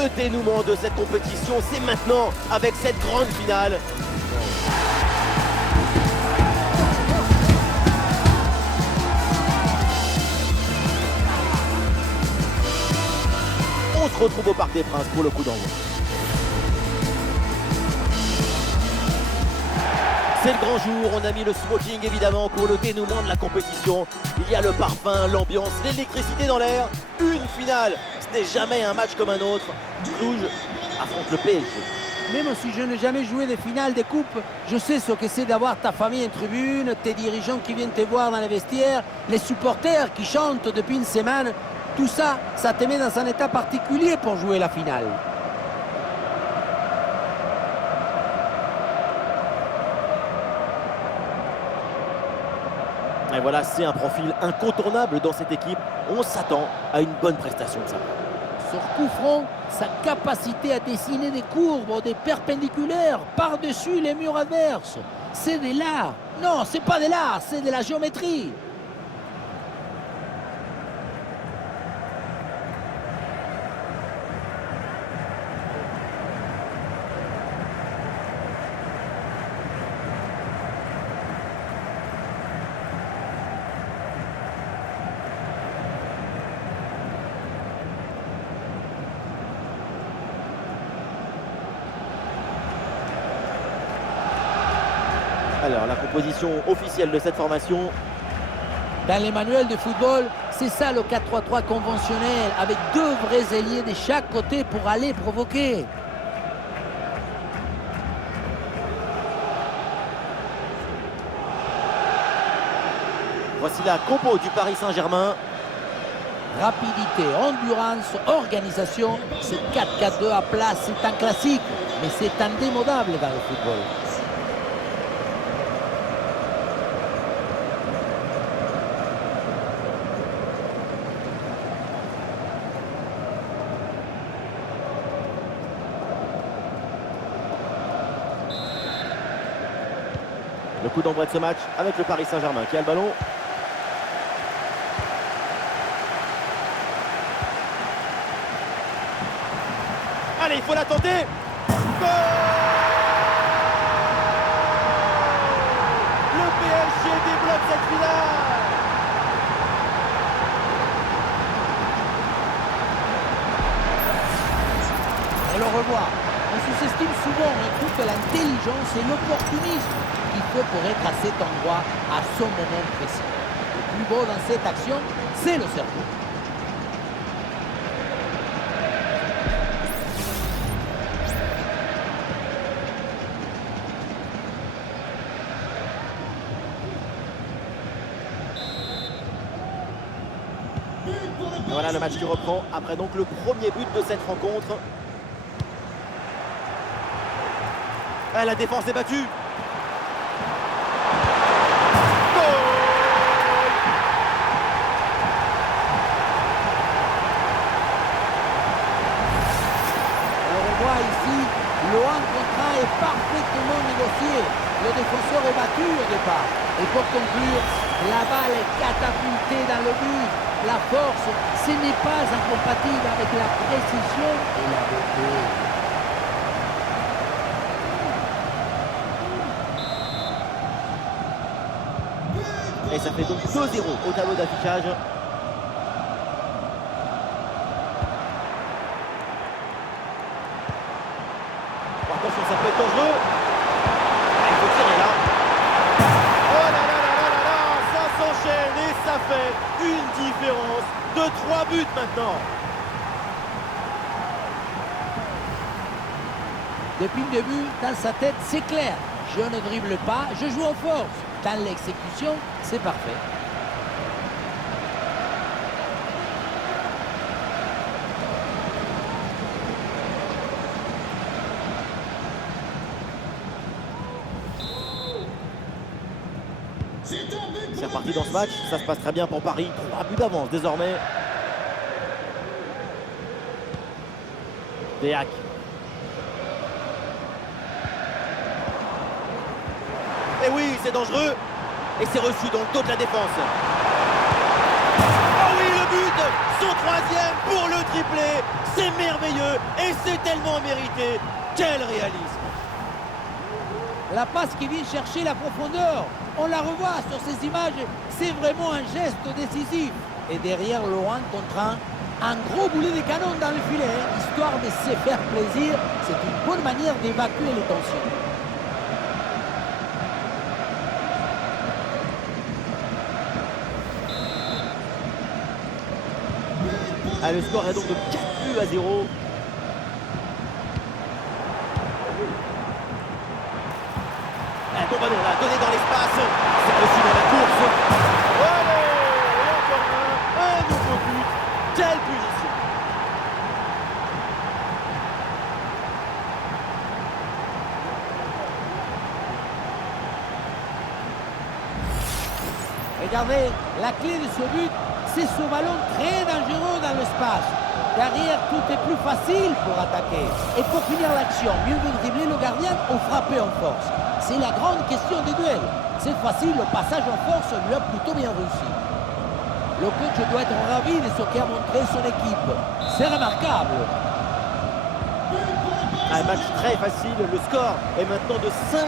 Le dénouement de cette compétition, c'est maintenant avec cette grande finale. On se retrouve au Parc des Princes pour le coup d'envoi. C'est le grand jour, on a mis le smoking évidemment pour le dénouement de la compétition. Il y a le parfum, l'ambiance, l'électricité dans l'air. Une finale, ce n'est jamais un match comme un autre. Cluj affronte le PSG. Même si je n'ai jamais joué des finales de coupe, je sais ce que c'est d'avoir ta famille en tribune, tes dirigeants qui viennent te voir dans les vestiaires, les supporters qui chantent depuis une semaine. Tout ça, ça te met dans un état particulier pour jouer la finale. Et voilà, c'est un profil incontournable dans cette équipe. On s'attend à une bonne prestation de sa part. Sur coup franc, sa capacité à dessiner des courbes, des perpendiculaires par-dessus les murs adverses. C'est de l'art. Non, c'est pas de l'art, c'est de la géométrie. Alors, la composition officielle de cette formation. Dans les manuels de football, c'est ça le 4-3-3 conventionnel, avec deux vrais ailiers de chaque côté pour aller provoquer. Voici la compo du Paris Saint-Germain. Rapidité, endurance, organisation, ce 4-4-2 à plat, c'est un classique, mais c'est indémodable dans le football. Le coup d'envoi de ce match avec le Paris Saint-Germain qui a le ballon. Allez, il faut la tenter. Goal! Le PSG débloque cette finale. On le revoit. On sous-estime souvent un truc de l'intelligence et l'opportunisme qu'il faut pour être à cet endroit à ce moment précis. Le plus beau dans cette action, c'est le cerveau. Voilà le match qui reprend après donc le premier but de cette rencontre. Ah, la défense est battue. Alors on voit ici, le 1 contre 1 est parfaitement négocié. Le défenseur est battu au départ. Et pour conclure, la balle est catapultée dans le but. La force, ce n'est pas incompatible avec la précision et la beauté. Et ça fait donc 2-0 au tableau d'affichage. Attention, ça peut être dangereux. Il faut tirer là. Oh là là là là là là, ça s'enchaîne et ça fait une différence de 3 buts maintenant. Depuis le début, dans sa tête, c'est clair. Je ne dribble pas, je joue en force. Dans l'exécution, c'est parfait. C'est reparti dans ce match, ça se passe très bien pour Paris. 3 buts d'avance désormais. Deac. Et oui, c'est dangereux. Et c'est reçu dans le dos de la défense. Oh oui, le but! son troisième pour le triplé. C'est merveilleux et c'est tellement mérité. Quel réalisme! La passe qui vient chercher la profondeur. On la revoit sur ces images. C'est vraiment un geste décisif. Et derrière, Laurent contre un gros boulet de canon dans le filet. Histoire de se faire plaisir. C'est une bonne manière d'évacuer les tensions. Ah, le score est donc de 4-0. Bon ballon là, donné dans l'espace. C'est possible dans la course. Allez, et encore un nouveau but. Quelle punition! Regardez, la clé de ce but, c'est ce ballon très dangereux dans l'espace. Derrière, tout est plus facile pour attaquer. Et pour finir l'action, mieux vaut dribbler le gardien ou frapper en force. C'est la grande question des duels. Cette fois-ci, le passage en force lui a plutôt bien réussi. Le coach doit être ravi de ce qu'a montré son équipe. C'est remarquable. Un match très facile, le score est maintenant de 5-0.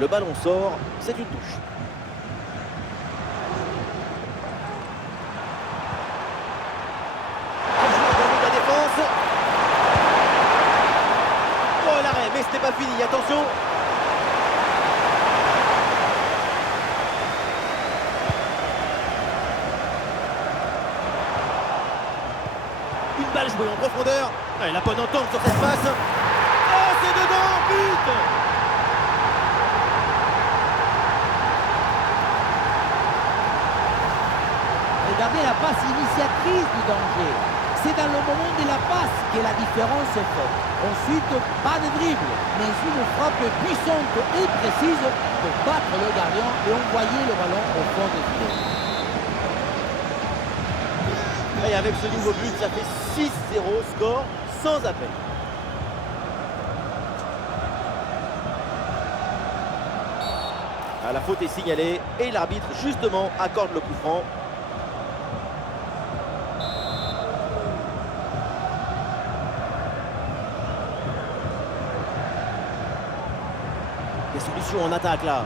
Le ballon sort, c'est une touche. La défense. Oh l'arrêt, mais ce n'est pas fini, attention. Une balle jouée en profondeur. Et la bonne entente sur cette passe. Oh, c'est dedans, but! Regardez la passe initiatrice du danger. C'est dans le moment de la passe que la différence est faite. Ensuite, pas de dribble, mais une frappe puissante et précise pour battre le gardien et envoyer le ballon au fond du filet. Et avec ce nouveau but, ça fait 6-0, score sans appel. Ah, la faute est signalée et l'arbitre justement accorde le coup franc. Des solutions en attaque là.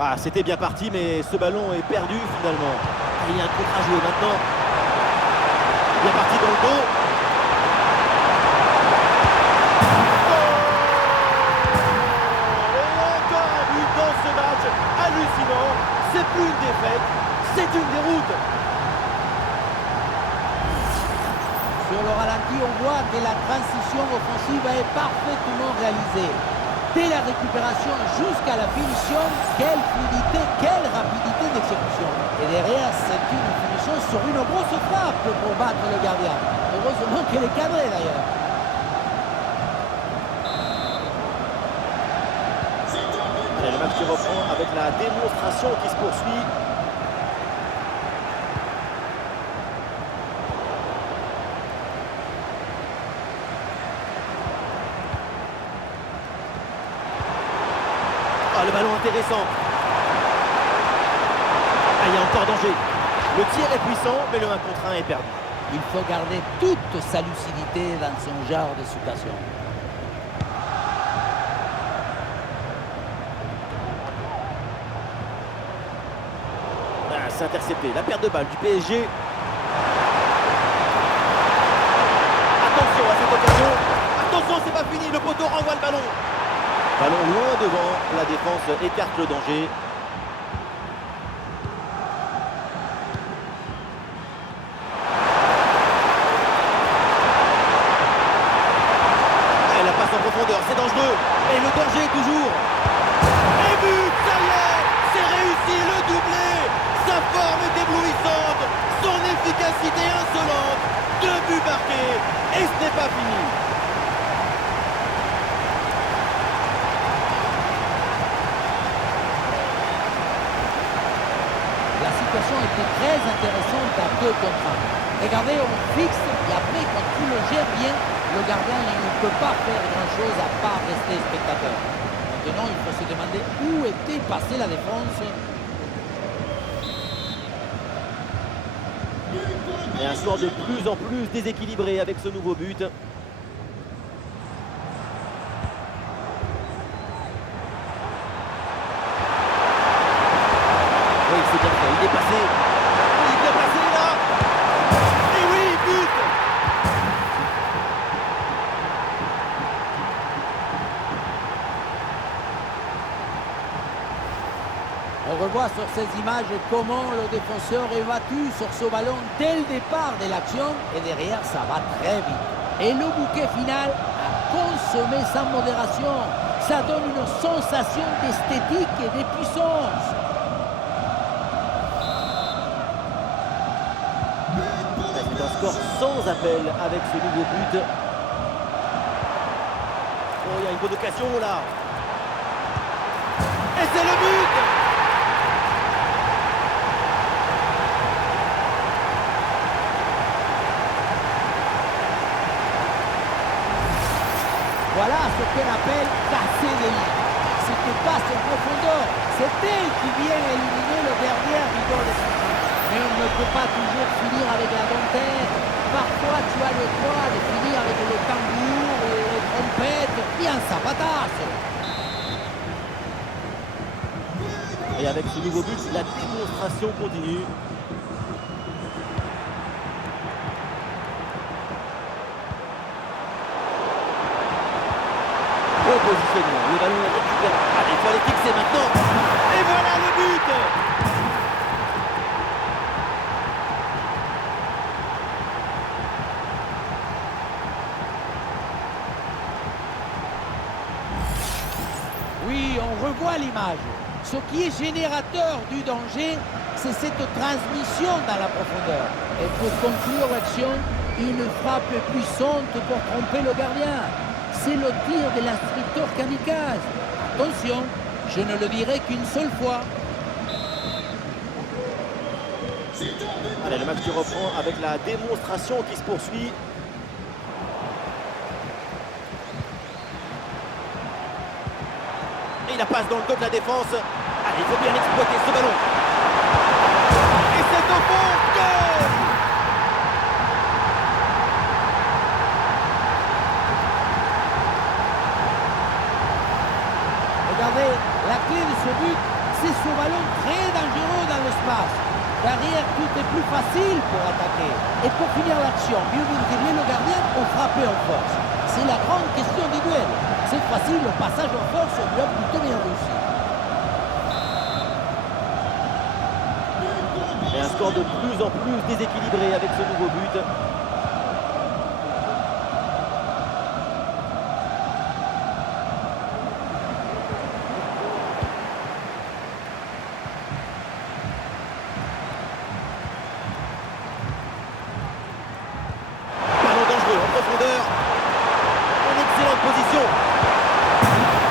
Ah, c'était bien parti, mais ce ballon est perdu finalement. Ah, il y a un contre à jouer maintenant. Bien parti dans le dos. Et encore un but dans ce match hallucinant. C'est plus une défaite, c'est une déroute. Sur le ralenti, on voit que la transition offensive est parfaitement réalisée. Dès la récupération jusqu'à la finition, quelle fluidité, quelle rapidité d'exécution. Et derrière, c'est une finition sur une grosse frappe pour battre le gardien. Heureusement qu'elle est cadrée d'ailleurs. Et le match qui reprend avec la démonstration qui se poursuit. Ah, le ballon intéressant. Ah, il y a encore danger. Le tir est puissant, mais le 1 contre 1 est perdu. Il faut garder toute sa lucidité dans son genre de situation. Ah, c'est intercepté. La perte de balle du PSG. Attention à cette occasion. Attention, c'est pas fini. Le poteau renvoie le ballon. Ballon loin devant. La défense écarte le danger. Et la passe en profondeur, c'est dangereux. Et le danger toujours. Et but, ça y est, c'est réussi, le doublé. Sa forme est éblouissante. Son efficacité insolente. 2 buts marqués. Et ce n'est pas fini. La situation était très intéressante à 2 contre 1. Regardez, on fixe et après, quand tout le gère bien, le gardien il ne peut pas faire grand-chose à part rester spectateur. Maintenant, il faut se demander où était passée la défense. Et un score de plus en plus déséquilibré avec ce nouveau but. Oui, c'est bien fait, il est passé. Il est bien passé là. Et oui, but. On revoit sur ces images comment le défenseur est battu sur ce ballon dès le départ de l'action et derrière ça va très vite. Et le bouquet final a consommé sans modération. Ça donne une sensation d'esthétique et de puissance. C'est un score sans appel avec ce nouveau but. Oh, il y a une bonne occasion là. Et c'est le but. Voilà ce qu'on appelle casser des lignes. C'était pas en profondeur, c'est elle qui vient éliminer le dernier rideau de son jeu. Mais on ne peut pas toujours finir avec la dentelle. Parfois tu as le droit de finir avec le tambour, les trompettes et un zapatasse. Et avec ce nouveau but, la démonstration continue. Au positionnement, le ballon est récupéré. Allez, il faut aller fixer maintenant. Et voilà le but. Oui, on revoit l'image. Ce qui est générateur du danger, c'est cette transmission dans la profondeur. Et pour conclure l'action, une frappe puissante pour tromper le gardien. C'est le tir de l'instructeur kamikaze. Attention, je ne le dirai qu'une seule fois. Allez, le match qui reprend avec la démonstration qui se poursuit. Et la passe dans le dos de la défense. Allez, il faut bien exploiter ce ballon. Et c'est au fond. Goal. Regardez, la clé de ce but, c'est ce ballon très dangereux dans l'espace. Derrière, tout est plus facile pour attaquer. Et pour finir l'action, mieux vaut dribbler le gardien ou frapper en force. C'est la grande question du duel. C'est facile, le passage en force lui a plutôt bien réussi. Et un score de plus en plus déséquilibré avec ce nouveau but. Ballon dangereux en profondeur. En excellente position.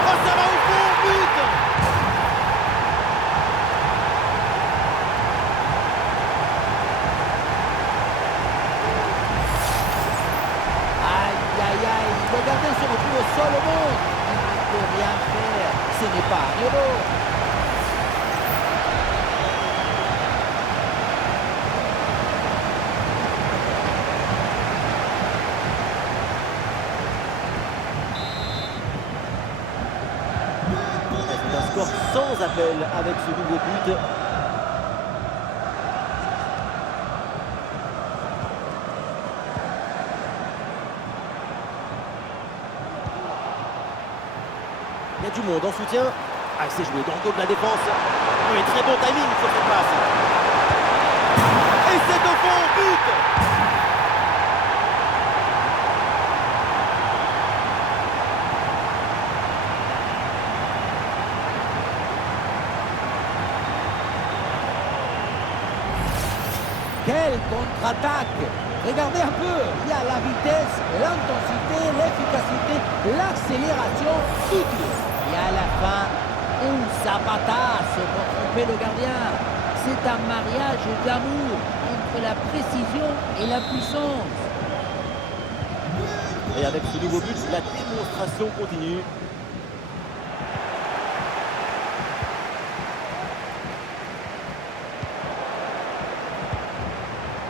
Oh, ça va au fond, but. Aïe, aïe, aïe, le gardien se retrouve au sol au monde. Il ne peut rien faire. Ce n'est pas un héros. C'est un score sans appel avec ce nouveau but. Il y a du monde en soutien. Ah, c'est joué dans le dos de la défense. Oui, très bon timing sur cette passe. Et c'est au fond, but. Quelle contre-attaque! Regardez un peu, il y a la vitesse, l'intensité, l'efficacité, l'accélération, tout. Et à la fin, un zapatasse pour tromper le gardien. C'est un mariage d'amour entre la précision et la puissance. Et avec ce nouveau but, la démonstration continue.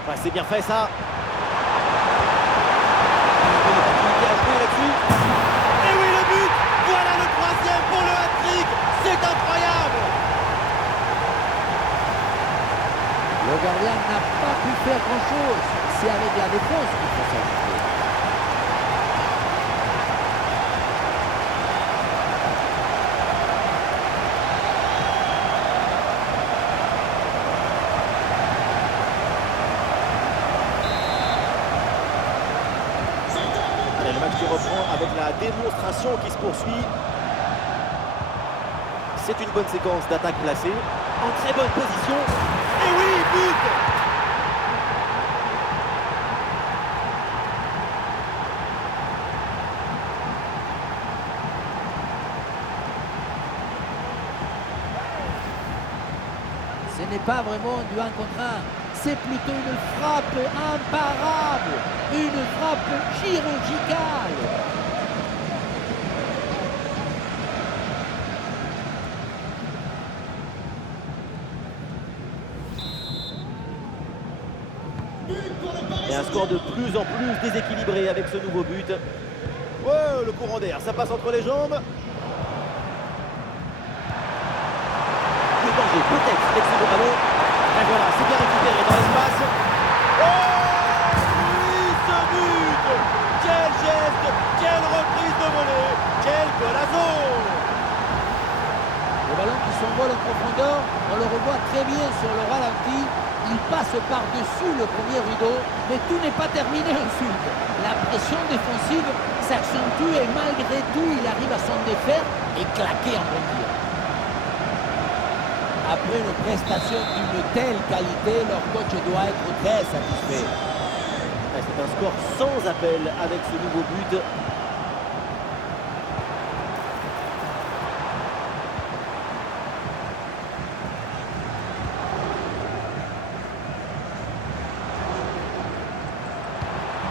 Ouais, c'est bien fait ça. Une opportunité à jouer là-dessus. Et oui, le but. Voilà le troisième pour le hat-trick. C'est incroyable. Le gardien n'a pas pu faire grand-chose. C'est avec la défense qu'il faut s'ajuster. Allez, le match qui reprend avec la démonstration qui se poursuit. C'est une bonne séquence d'attaque placée. En très bonne position. Et oui, but. Ce n'est pas vraiment du 1 contre 1, c'est plutôt une frappe imparable, une frappe chirurgicale. Et un score de plus en plus déséquilibré avec ce nouveau but. Ouais, le courant d'air, ça passe entre les jambes. Le danger peut-être avec ce beau ballon. Et voilà, c'est bien récupéré dans l'espace. Oh oui, ce but. Quel geste, quelle reprise de volée, quel golazo. Le ballon qui s'envole en profondeur, on le revoit très bien sur le ralenti. Il passe par-dessus le premier rideau, mais tout n'est pas terminé ensuite. La pression défensive s'accentue et malgré tout, il arrive à s'en défaire et claquer en bon tir. Après une prestation d'une telle qualité, leur coach doit être très satisfait. C'est un score sans appel avec ce nouveau but.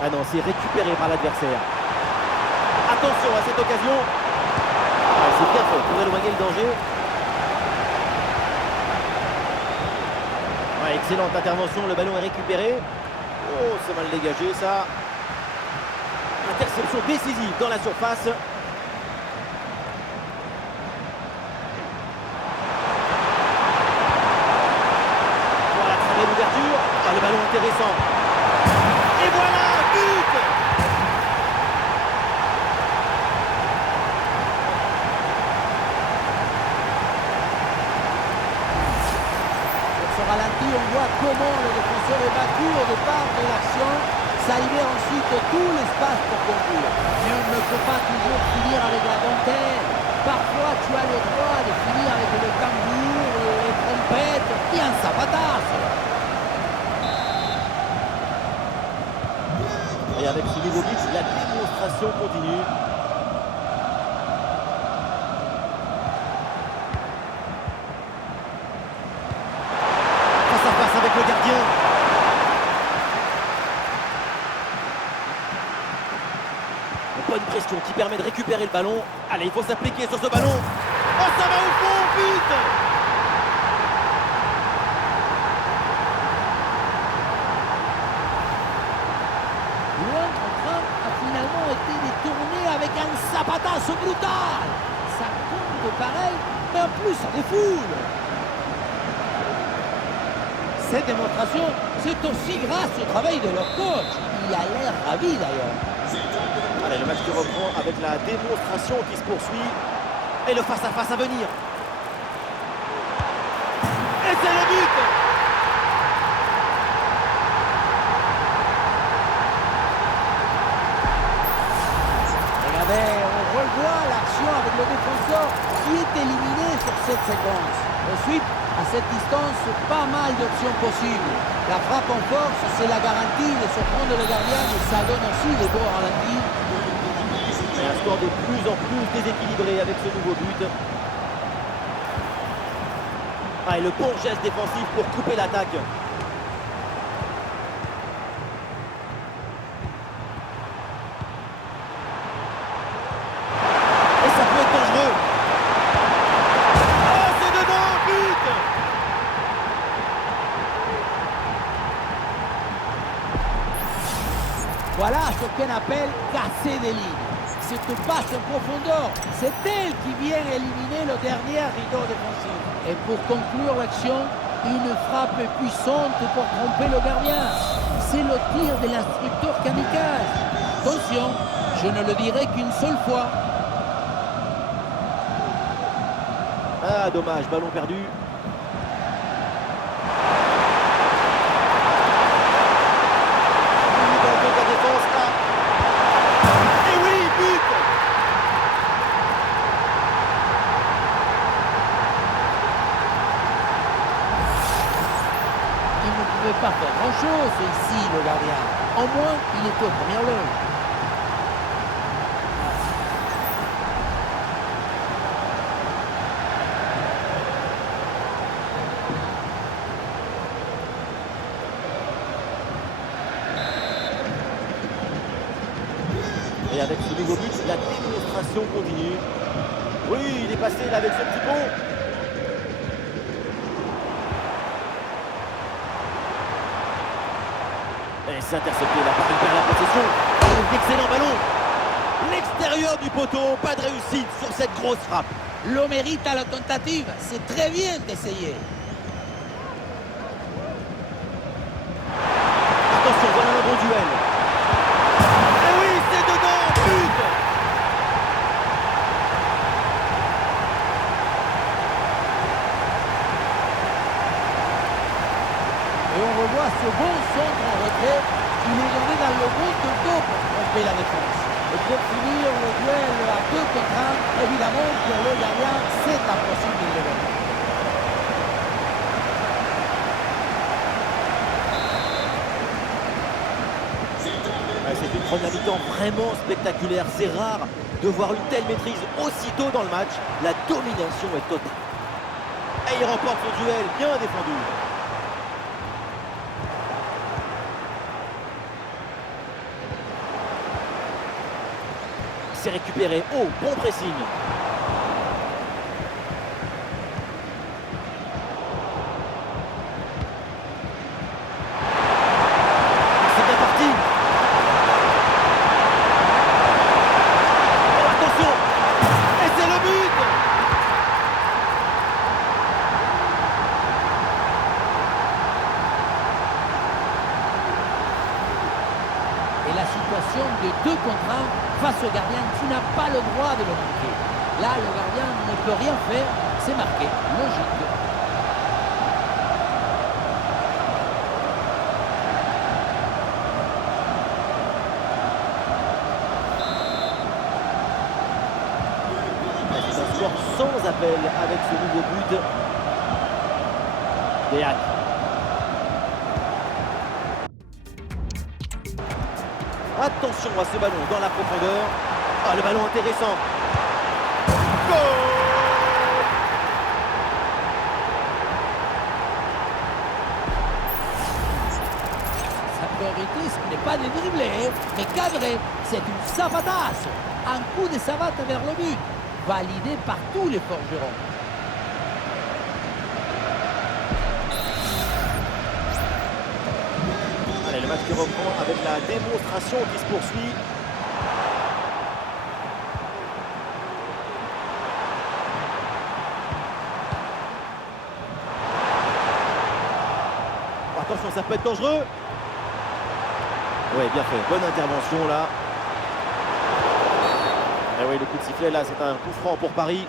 Ah non, c'est récupéré par l'adversaire. Attention à cette occasion. Ah, c'est bien fait pour éloigner le danger. Ouais, excellente intervention, le ballon est récupéré. Oh, c'est mal dégagé ça. Interception décisive dans la surface. Voilà, très belle ouverture. Ah, le ballon intéressant. Et voilà, but! Sur ce ralenti, on voit comment le défenseur est battu au départ de l'action. Ça libère ensuite tout l'espace pour conclure. Mais on ne peut pas toujours finir avec la dentelle. Parfois, tu as le droit de finir avec le tambour, les trompettes et un sapatasse. Et avec ce nouveau but, la démonstration continue. Face à face avec le gardien. Bonne pression qui permet de récupérer le ballon. Allez, il faut s'appliquer sur ce ballon. Oh, ça va au fond, but! Loin contre un a finalement été détourné avec un sapatasse brutal. Ça compte pareil, mais en plus ça défoule. Cette démonstration, c'est aussi grâce au travail de leur coach. Il a l'air ravi d'ailleurs. Allez, le match qui reprend avec la démonstration qui se poursuit. Et le face-à-face à venir. Et c'est le but! Regardez, on revoit l'action avec le défenseur qui est éliminé sur cette séquence. Ensuite, à cette distance, pas mal d'options possibles. La frappe en force, c'est la garantie de surprendre le gardien, mais ça donne aussi des beaux ralentis. Et un score de plus en plus déséquilibré avec ce nouveau but. Ah, et le bon geste défensif pour couper l'attaque. Et ça peut être dangereux. Oh, c'est dedans, but! Voilà ce qu'on appelle casser des lignes. Cette passe en profondeur, c'est elle qui vient éliminer le dernier rideau défensif. Et pour conclure l'action, une frappe puissante pour tromper le gardien. C'est le tir de l'instructeur kamikaze. Attention, je ne le dirai qu'une seule fois. Ah, dommage, ballon perdu. Il ne pouvait pas faire grand-chose ici, le gardien. Au moins, il était au premier loge. Et avec ce nouveau but, la démonstration continue. Oui, il est passé là avec ce petit pont. Et c'est intercepté, la part, il perd la possession. Un excellent ballon. L'extérieur du poteau, pas de réussite sur cette grosse frappe. Le mérite à la tentative, c'est très bien d'essayer. Attention, voilà un bon duel. Et oui, c'est dedans, but. Et on revoit ce bon centre en retrait. Il est donné dans le bon de dos pour tromper la défense. Et pour finir le duel à 2 contre 1, évidemment pour le gardien, c'est impossible de le gagner. C'est une première mi-temps vraiment spectaculaire. C'est rare de voir une telle maîtrise aussitôt dans le match. La domination est totale. Et il remporte son duel, bien défendu. C'est récupéré. Oh, bon pressing. C'est bien parti. Oh, attention. Et c'est le but. Et la situation de 2 contre 1 face au gardien, tu n'as pas le droit de le manquer. Là, le gardien ne peut rien faire, c'est marqué, logique. C'est un score sans appel avec ce nouveau but. Deac. Attention à ce ballon dans la profondeur. Ah, le ballon intéressant. Goal! Sa priorité, ce n'est pas de dribbler, mais cadrer. C'est une savatasse. Un coup de savate vers le but, validé par tous les forgerons. Allez, le match qui reprend avec la démonstration qui se poursuit. Attention, ça peut être dangereux. Ouais, bien fait. Bonne intervention là. Et oui, le coup de sifflet là, c'est un coup franc pour Paris.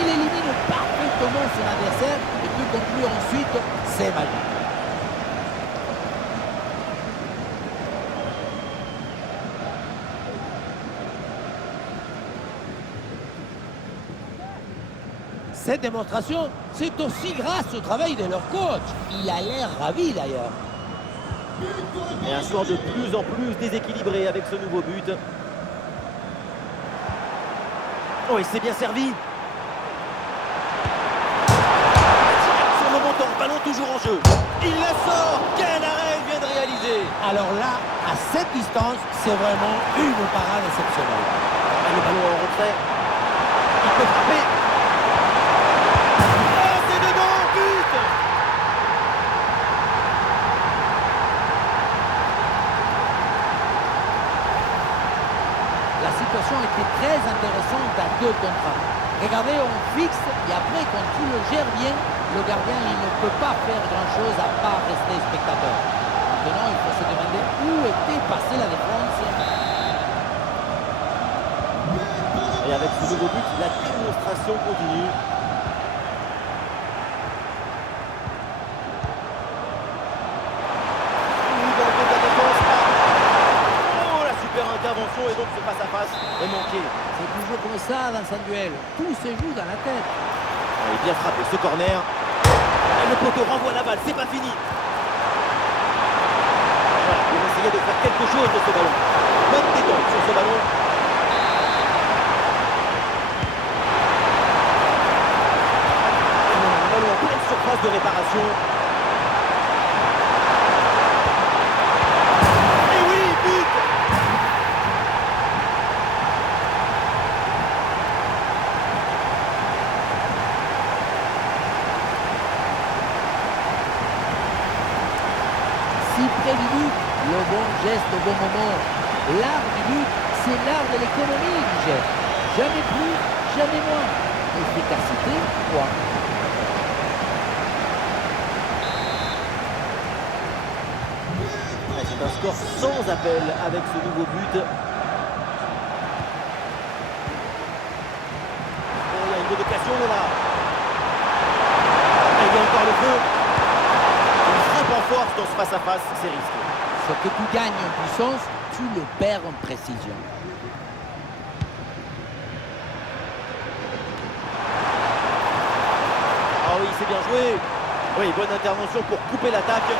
Il élimine parfaitement son adversaire et peut conclure ensuite ses magiques. Cette démonstration, c'est aussi grâce au travail de leur coach. Il a l'air ravi d'ailleurs. Et un score de plus en plus déséquilibré avec ce nouveau but. Oh, il s'est bien servi. Sur le montant, ballon toujours en jeu. Il la sort. Quel arrêt il vient de réaliser. Alors là, à cette distance, c'est vraiment une parade exceptionnelle. Et le ballon en retrait. Il peut frapper. Oh, c'est dedans, but. La situation était très intéressante à 2 contre 1. Regardez, on fixe et après, quand tu le gères bien, le gardien il ne peut pas faire grand-chose à part rester spectateur. Maintenant, il faut se demander où était passée la défense. Et avec ce nouveau but, la démonstration continue. Intervention et donc ce face-à-face est manqué. C'est toujours comme ça dans un duel. Tout se joue dans la tête. Il est bien frappé ce corner. Et le poteau renvoie la balle, c'est pas fini. Voilà, il va essayer de faire quelque chose de ce ballon. Bonne détente sur ce ballon. Un ballon en pleine surface de réparation. Près du but, le bon geste au bon moment. L'art du but, c'est l'art de l'économie du geste. Jamais plus, jamais moins. Efficacité, quoi. C'est un score sans appel avec ce nouveau but. Oh, il y a une bonne occasion là. Et il y a encore le feu. En force dans ce face-à-face, c'est risqué. Ce que tu gagnes en puissance, tu le perds en précision. Ah oui, c'est bien joué. Oui, bonne intervention pour couper l'attaque.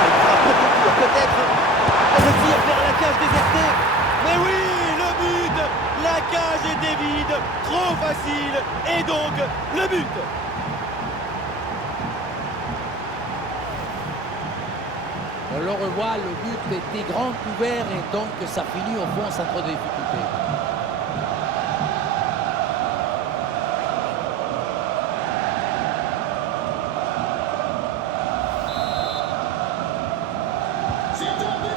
Il fera peut-être. Et le tir vers la cage désertée. Mais oui! La cage était vide, trop facile, et donc le but. On le revoit, le but était grand ouvert et donc ça finit au fond sans trop de difficultés.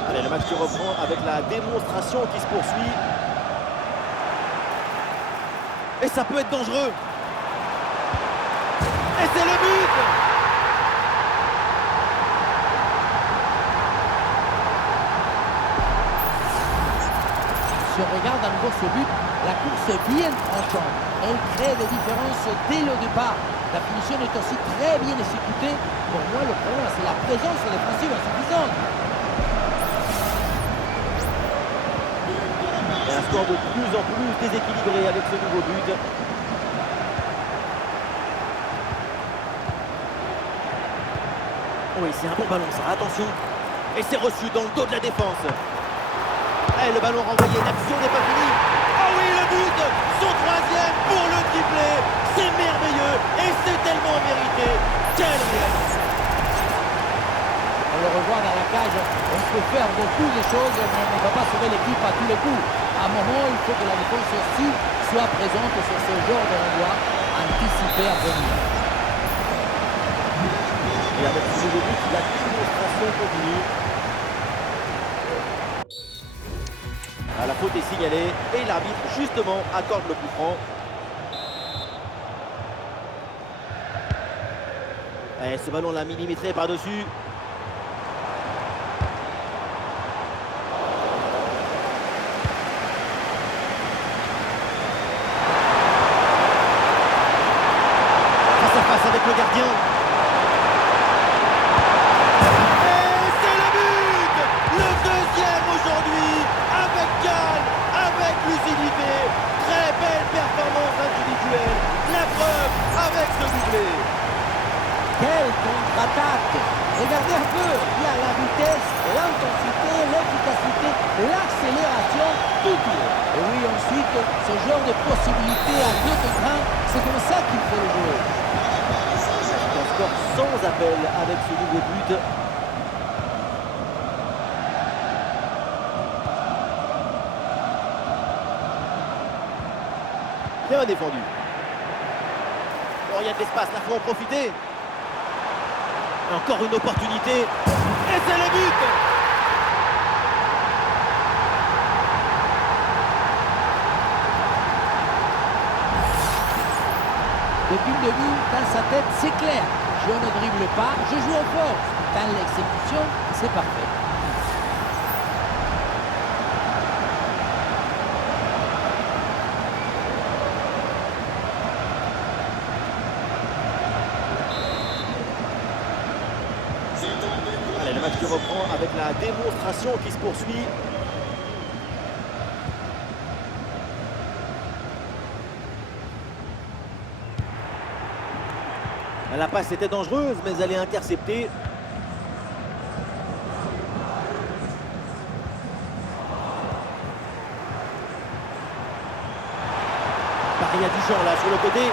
Allez, le match qui reprend avec la démonstration qui se poursuit. Et ça peut être dangereux. Et c'est le but. Si on regarde à nouveau ce but, la course est bien tranchante. Elle crée des différences dès le départ. La finition est aussi très bien exécutée. Pour moi, le problème, c'est la présence défensive insuffisante. Et un score de plus en plus déséquilibré avec ce nouveau but. Oui, c'est un bon ballon ça, attention. Et c'est reçu dans le dos de la défense. Et le ballon renvoyé, l'action n'est pas finie. Oh oui, le but, son troisième pour le triplé. C'est merveilleux et c'est tellement mérité. Quel réalisme. On le revoit dans la cage, on peut faire beaucoup de choses, mais on ne va pas sauver l'équipe à tous les coups. À un moment, il faut que la défense aussi soit présente sur ce genre de renvoi, anticipé à venir. Et avec ce nouveau but, la démonstration continue. La faute est signalée et l'arbitre justement accorde le coup franc. Et ce ballon l'a millimétré par-dessus. avec le gardien. Et c'est le but! Le deuxième aujourd'hui, avec calme, avec lucidité. Très belle performance individuelle. La preuve avec ce doublé. Quelle contre-attaque! Regardez un peu, il y a la vitesse, l'intensité, l'efficacité, l'accélération, tout y est. Et oui, ensuite, ce genre de possibilité à deux de grain, c'est comme ça qu'il faut le jouer. Un score sans appel avec ce nouveau but. Bien défendu. Oh, il y a de l'espace, là, faut en profiter. Encore une opportunité. Et c'est le but! Depuis le début, dans sa tête, c'est clair. Je ne dribble pas, je joue en force. Dans l'exécution, c'est parfait. Allez, le match qui reprend avec la démonstration qui se poursuit. La passe était dangereuse, mais elle est interceptée. Il y a du champ là sur le côté.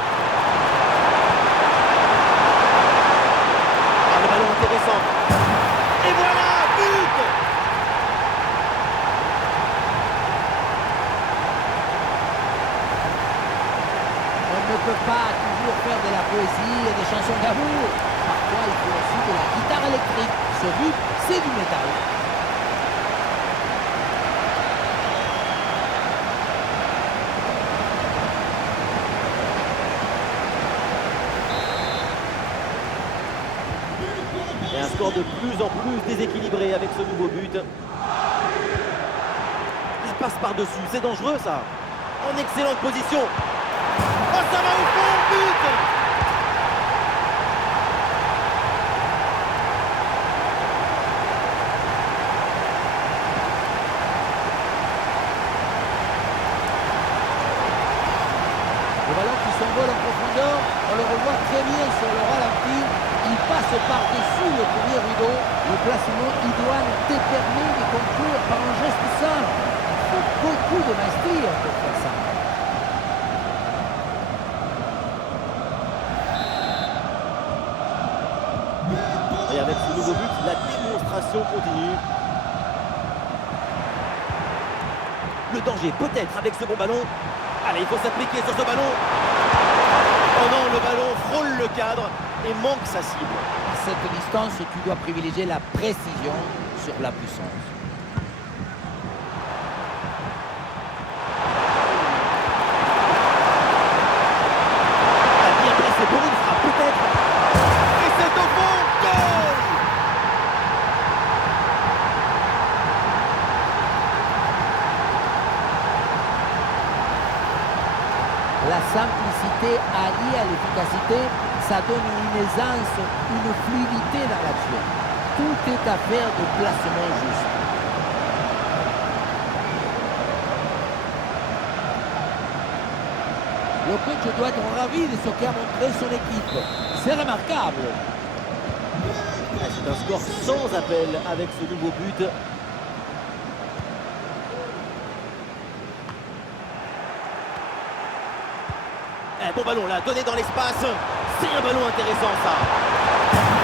Ah, le ballon intéressant. Et voilà, but! On ne peut pas toujours faire de la poésie et des chansons d'amour. Parfois, il faut aussi de la guitare électrique. Ce but, c'est du métal. Et un score de plus en plus déséquilibré avec ce nouveau but. La passe par-dessus, c'est dangereux ça. En excellente position. Oh, ça va au fond, but! Le ballon qui s'envole en profondeur, on le revoit très bien sur le ralenti. Il passe par-dessus le premier rideau. Le placement idoine te permet de conclure par un geste simple. Il faut beaucoup de maestria pour faire ça. Et avec ce nouveau but, la démonstration continue. Le danger peut-être avec ce bon ballon. Allez, il faut s'appliquer sur ce ballon. Oh non, le ballon frôle le cadre et manque sa cible. À cette distance, tu dois privilégier la précision sur la puissance. Bien placé pour une frappe peut-être. Et c'est au fond, goal! La simplicité alliée à l'efficacité, ça donne une aisance, une fluidité dans l'action. Tout est affaire de placement juste. Le coach doit être ravi de ce qu'a montré son équipe. C'est remarquable. C'est un score sans appel avec ce nouveau but. Bon ballon là, donné dans l'espace. C'est un ballon intéressant ça.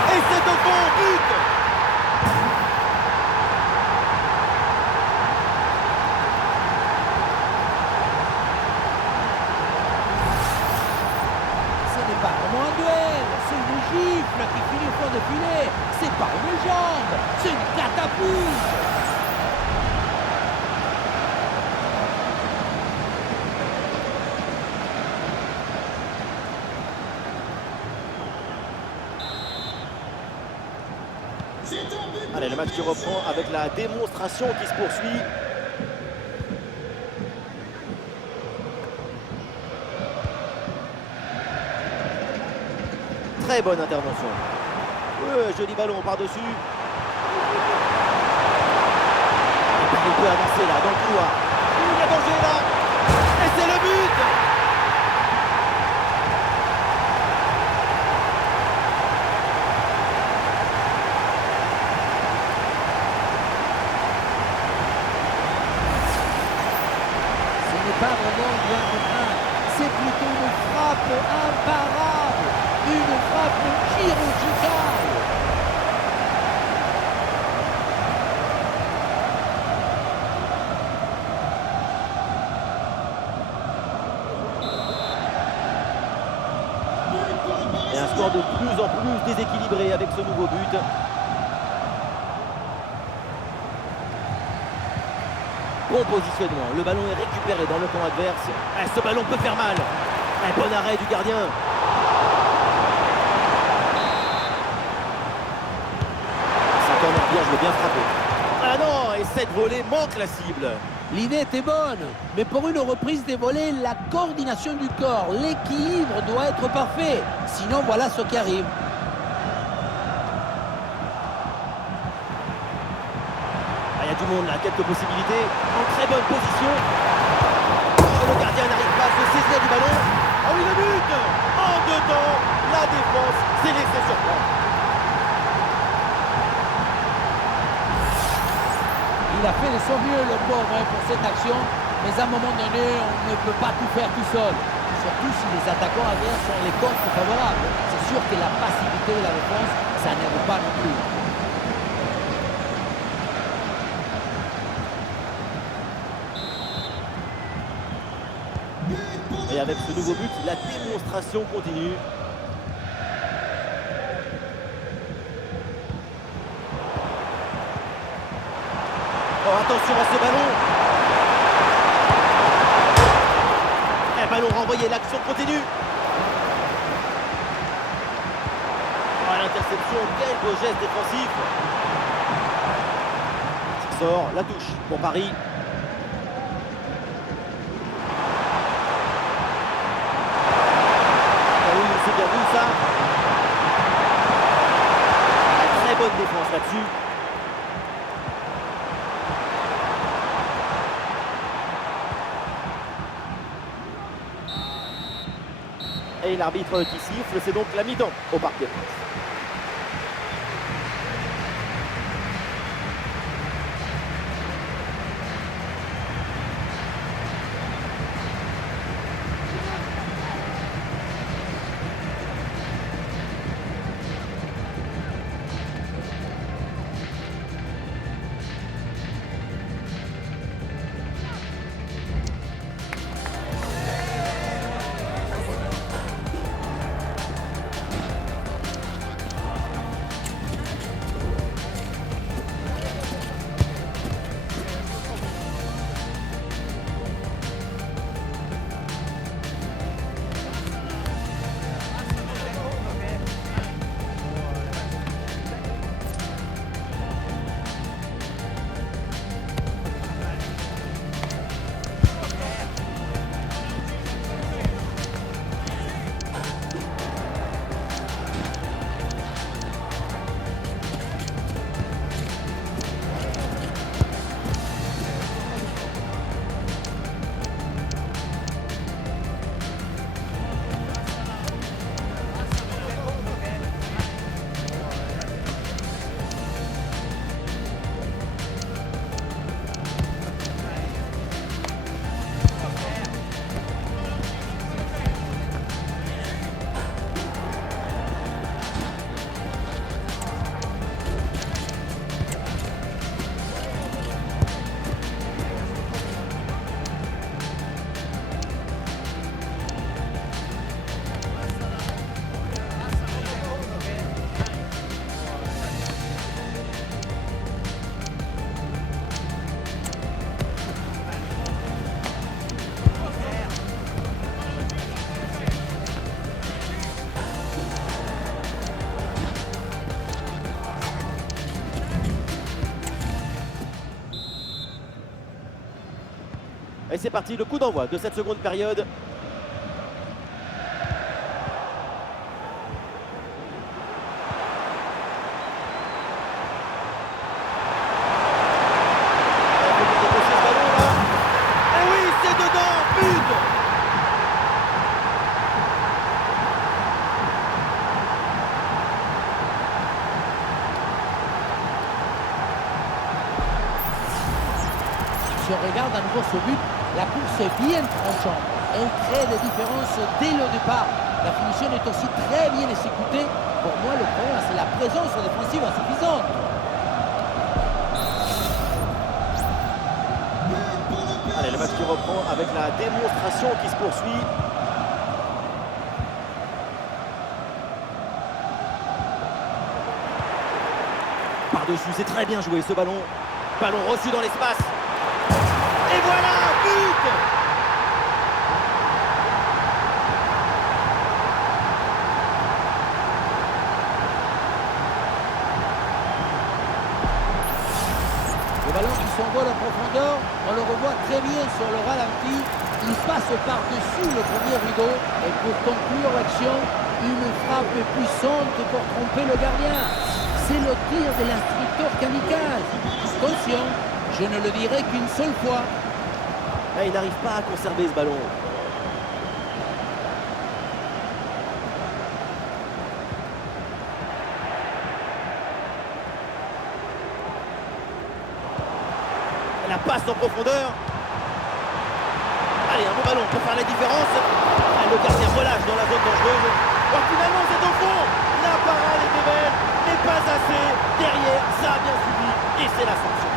Et c'est au fond, but! Ce n'est pas vraiment un duel, c'est une gifle qui finit au fond de filet. C'est pas une jambe, c'est une catapulte. Allez, le match qui reprend avec la démonstration qui se poursuit. Très bonne intervention. Joli ballon par-dessus. Il peut avancer là, dans le couloir. Il y a danger là. Et c'est le but. Ce n'est pas vraiment bien contraint. C'est plutôt une frappe imparable. Une frappe chirurgicale. Et un score de plus en plus déséquilibré avec ce nouveau but. Bon positionnement, le ballon est récupéré dans le camp adverse. Ce ballon peut faire mal. Un bon arrêt du gardien. C'est corner bien, je l'ai bien frappé. Ah non, et cette volée manque la cible. L'idée était bonne, mais pour une reprise des volets, la coordination du corps, l'équilibre doit être parfait. Sinon, voilà ce qui arrive. Il y a du monde là, quelques possibilités. En très bonne position. Le gardien n'arrive pas à se saisir du ballon. Oh oui, le but. En dedans, la défense s'est laissée surprendre. Il a fait de son mieux, le pauvre, pour cette action. Mais à un moment donné, on ne peut pas tout faire tout seul. Surtout si les attaquants adverses sont les contre favorables. C'est sûr que la passivité de la défense, ça n'aide pas non plus. Et avec ce nouveau but, la démonstration continue. Oh, attention à ce ballon. Un ballon renvoyé, l'action continue. Oh, l'interception, quel beau geste défensif. Il sort, la touche pour Paris. C'est bien vu ça. Très bonne défense là-dessus. Et l'arbitre qui siffle, c'est donc la mi-temps au Parc des Princes. Et c'est parti, le coup d'envoi de cette seconde période. on regarde à nouveau ce but, la course est bien tranchante. Elle crée des différences dès le départ. La finition est aussi très bien exécutée. Pour moi, le problème, c'est la présence défensive insuffisante. Allez, le match qui reprend avec la démonstration qui se poursuit. Par-dessus, c'est très bien joué ce ballon. Ballon reçu dans l'espace. Et voilà, but! Le ballon qui s'envole en profondeur, on le revoit très bien sur le ralenti. Il passe par-dessus le premier rideau. Et pour conclure l'action, une frappe puissante pour tromper le gardien. C'est le tir de l'instructeur kamikaze. Attention, je ne le dirai qu'une seule fois. Là, il n'arrive pas à conserver ce ballon. La passe en profondeur. Allez, un bon ballon pour faire la différence. Ah, le gardien relâche dans la zone dangereuse. Oh, finalement, c'est au fond. La parade était belle, mais pas assez. Derrière, ça a bien suivi. Et c'est la sanction.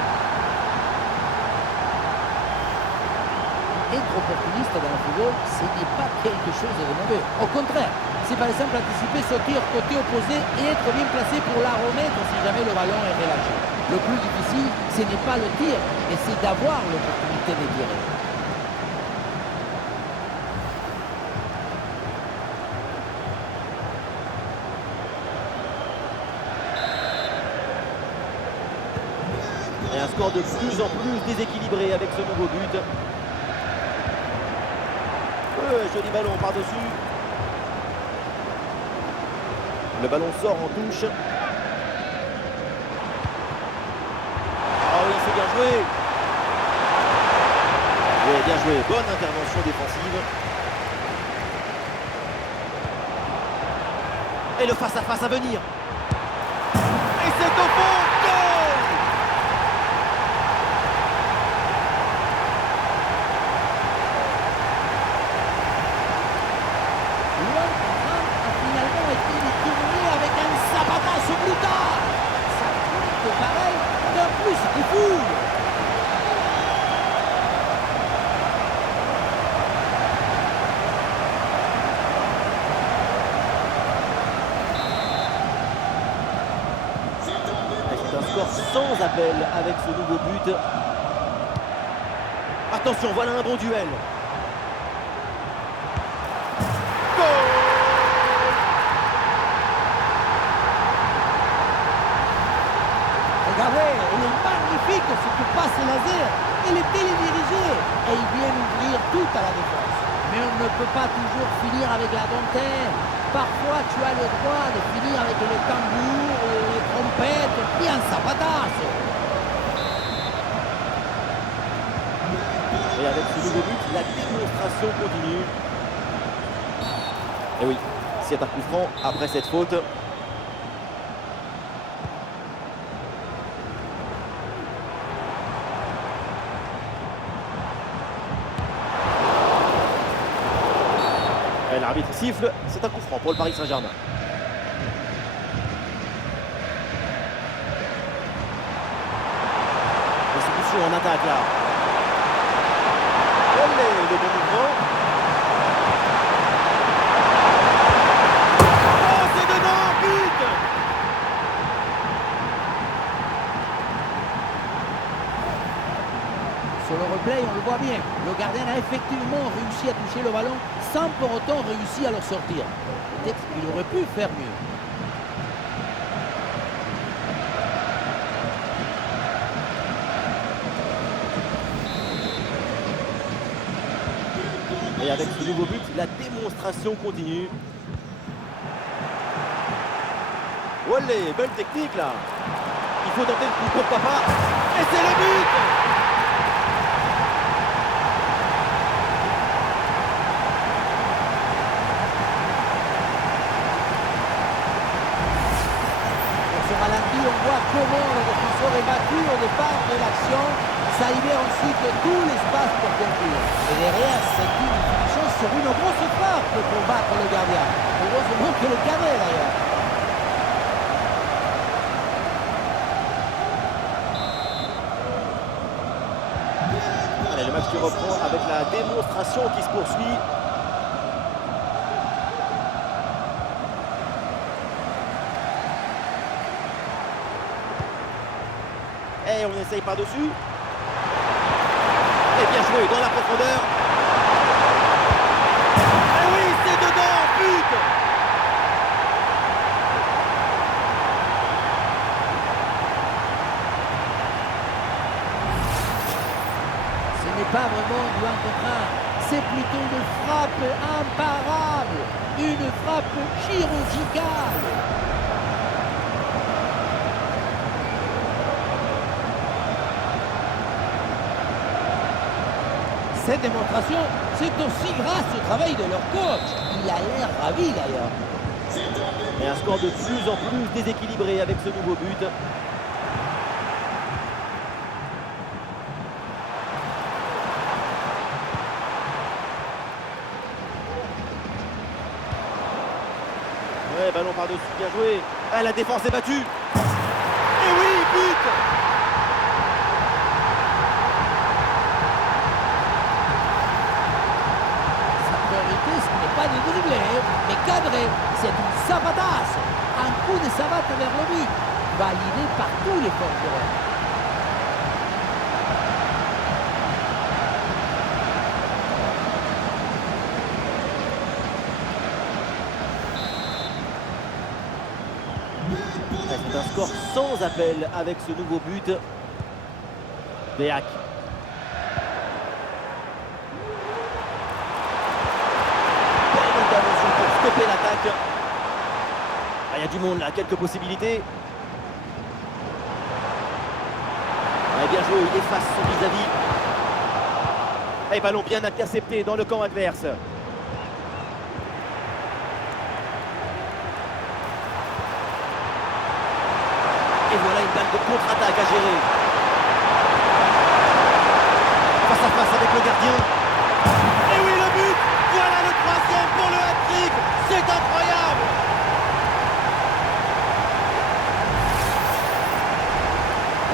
Être opportuniste dans le football, ce n'est pas quelque chose de mauvais. Au contraire, c'est par exemple anticiper ce tir côté opposé et être bien placé pour la remettre si jamais le ballon est relâché. Le plus difficile, ce n'est pas le tir, mais c'est d'avoir l'opportunité de tirer. Et un score de plus en plus déséquilibré avec ce nouveau but. Joli ballon par-dessus. Le ballon sort en touche. Ah oui, c'est bien joué. Oui, bien joué. Bonne intervention défensive. Et le face-à-face à venir. Et c'est au fond. Goal! Finalement été détourné avec un sabotage brutal. Ça de pareil, d'un plus c'est fou. C'est un score sans appel avec ce nouveau but. Attention, voilà un bon duel. Regardez, il est magnifique ce que passe laser. Il est télédirigé et il vient ouvrir tout à la défense. Mais on ne peut pas toujours finir avec la dentelle. Parfois, tu as le droit de finir avec le tambour, les trompettes, puis un zapatazo. Et avec ce nouveau but, la démonstration continue. Et oui, c'est un coup franc après cette faute. Et l'arbitre siffle, c'est un coup franc pour le Paris Saint-Germain. Restitution en attaque là. Olé, le bon mouvement. Oh, c'est dedans, but! Sur le replay, on le voit bien. Le gardien a effectivement réussi à toucher le ballon sans pour autant réussir à le sortir. Peut-être qu'il aurait pu faire mieux. Et avec ce nouveau but, la démonstration continue. Olé, belle technique là. Il faut tenter le coup, pourquoi pas. Et c'est le but! Sur ce ralenti, on voit comment le défenseur est battu au départ de l'action. Ça libère ensuite tout l'espace pour conclure. Et derrière, c'est une finition sur une grosse frappe pour battre le gardien. Heureusement que le cadré d'ailleurs. Allez, le match qui reprend avec la démonstration qui se poursuit. Et on essaye par-dessus. Et bien joué dans la profondeur. Et oui, c'est dedans, but! Ce n'est pas vraiment du 1 contre 1, c'est plutôt une frappe imparable, une frappe chirurgicale. Cette démonstration, c'est aussi grâce au travail de leur coach. Il a l'air ravi d'ailleurs. Et un score de plus en plus déséquilibré avec ce nouveau but. Ouais, ballon par-dessus, bien joué. Ah, la défense est battue. Et oui, but! Ce n'est pas de dribbler, mais cadrer. C'est une savatasse. Un coup de savate vers le but, validé par tous les concurrents. C'est un score sans appel avec ce nouveau but. Béac. Pour stopper l'attaque. Ah, il y a du monde là, quelques possibilités. Ah, bien joué, il efface son vis-à-vis. Et ballon bien intercepté dans le camp adverse. Et voilà une balle de contre-attaque à gérer. Face à face avec le gardien. Et oui, le but! Voilà le troisième pour le hat-trick! C'est incroyable!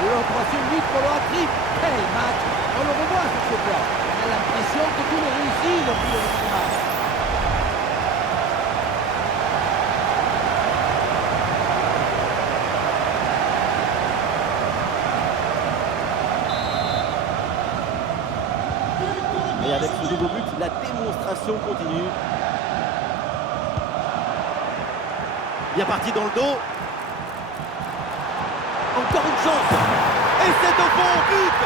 Le troisième but pour le hat-trick. Quel match! On le revoit sur ce plan. On a l'impression que tout est réussi depuis le match. Et avec ce nouveau but, la démonstration continue. Bien parti dans le dos. Encore une chance. Et c'est au fond, but!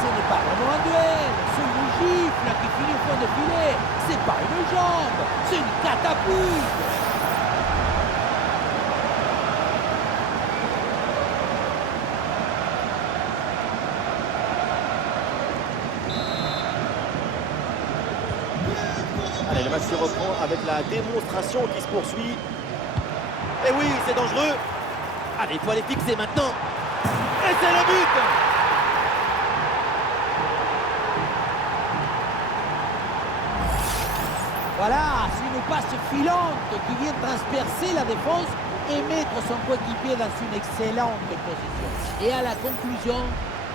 Ce n'est pas vraiment un duel. C'est une gifle qui finit au fond de filet. C'est pas une jambe. C'est une catapulte. Allez, le match se reprend avec la démonstration qui se poursuit. Et oui, c'est dangereux. Allez, il faut aller fixer maintenant. Et c'est le but! Voilà, c'est une passe filante qui vient transpercer la défense et mettre son coéquipier dans une excellente position. Et à la conclusion,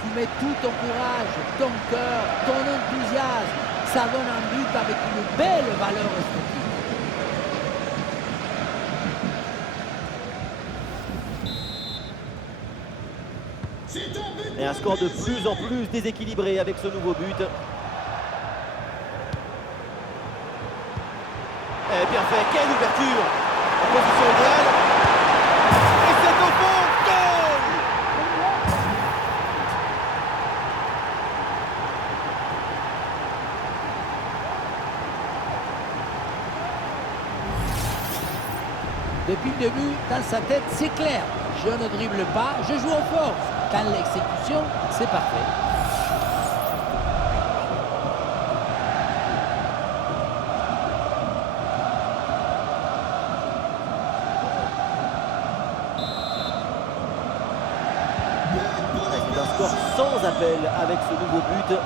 tu mets tout ton courage, ton cœur, ton enthousiasme. Ça donne un but avec une belle valeur esthétique. Et un score de plus en plus déséquilibré avec ce nouveau but. Et bien fait, quelle ouverture! En position idéale. Et c'est au fond, goal! Depuis le début, dans sa tête, c'est clair. Je ne dribble pas, je joue en force. Dans l'exécution, c'est parfait. appel avec ce nouveau but.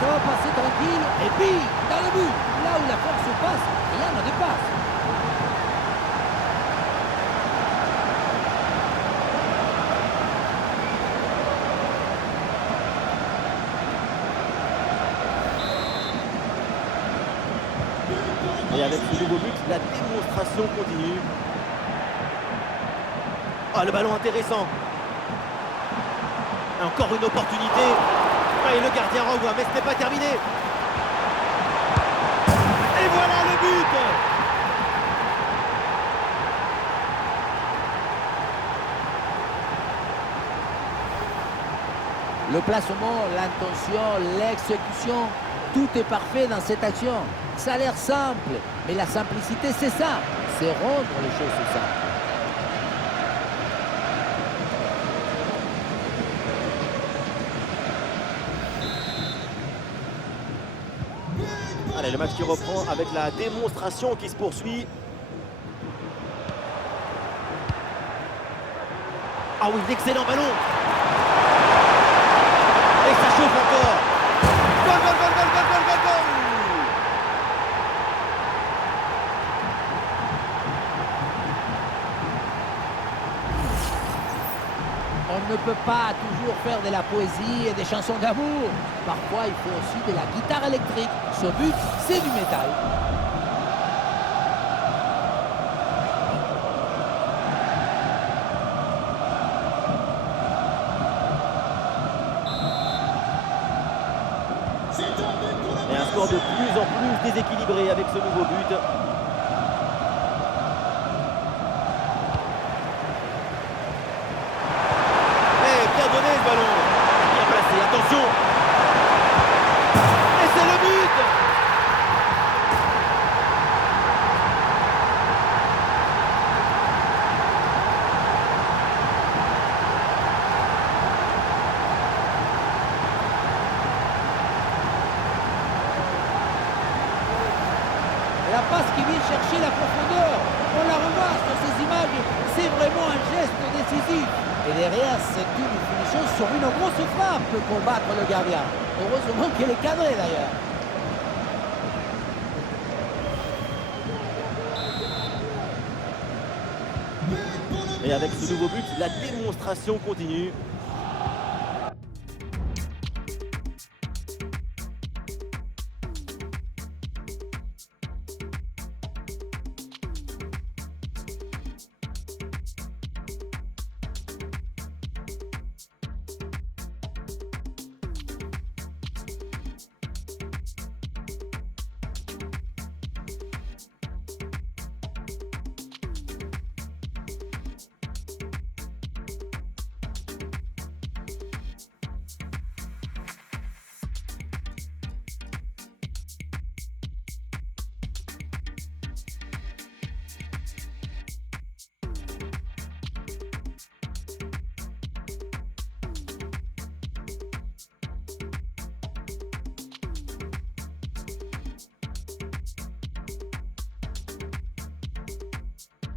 Ça va passer tranquille et puis dans le but, là où la force passe, rien ne dépasse. Et avec ce nouveau but, la démonstration continue. Ah, le ballon intéressant. Et encore une opportunité. Et le gardien renvoie, mais ce n'est pas terminé. Et voilà le but! Le placement, l'intention, l'exécution, tout est parfait dans cette action. Ça a l'air simple, mais la simplicité c'est ça, c'est rendre les choses simples. Allez, le match qui reprend avec la démonstration qui se poursuit. Ah oui, excellent ballon. Et ça chauffe encore. Goal, goal, goal, goal, goal, goal, goal, goal. On ne peut pas toujours faire de la poésie et des chansons d'amour. Parfois, il faut aussi de la guitare électrique. Ce but, c'est du métal. Et un score de plus en plus déséquilibré avec ce nouveau but. Bien donné ce ballon, bien placé, attention. Et c'est le but. La passe qui vient chercher la profondeur, on la revoit sur ces images, c'est vraiment un geste décisif. Et derrière, c'est une finition sur une grosse frappe pour battre le gardien. Heureusement qu'elle est cadrée d'ailleurs. Et avec ce nouveau but, la démonstration continue.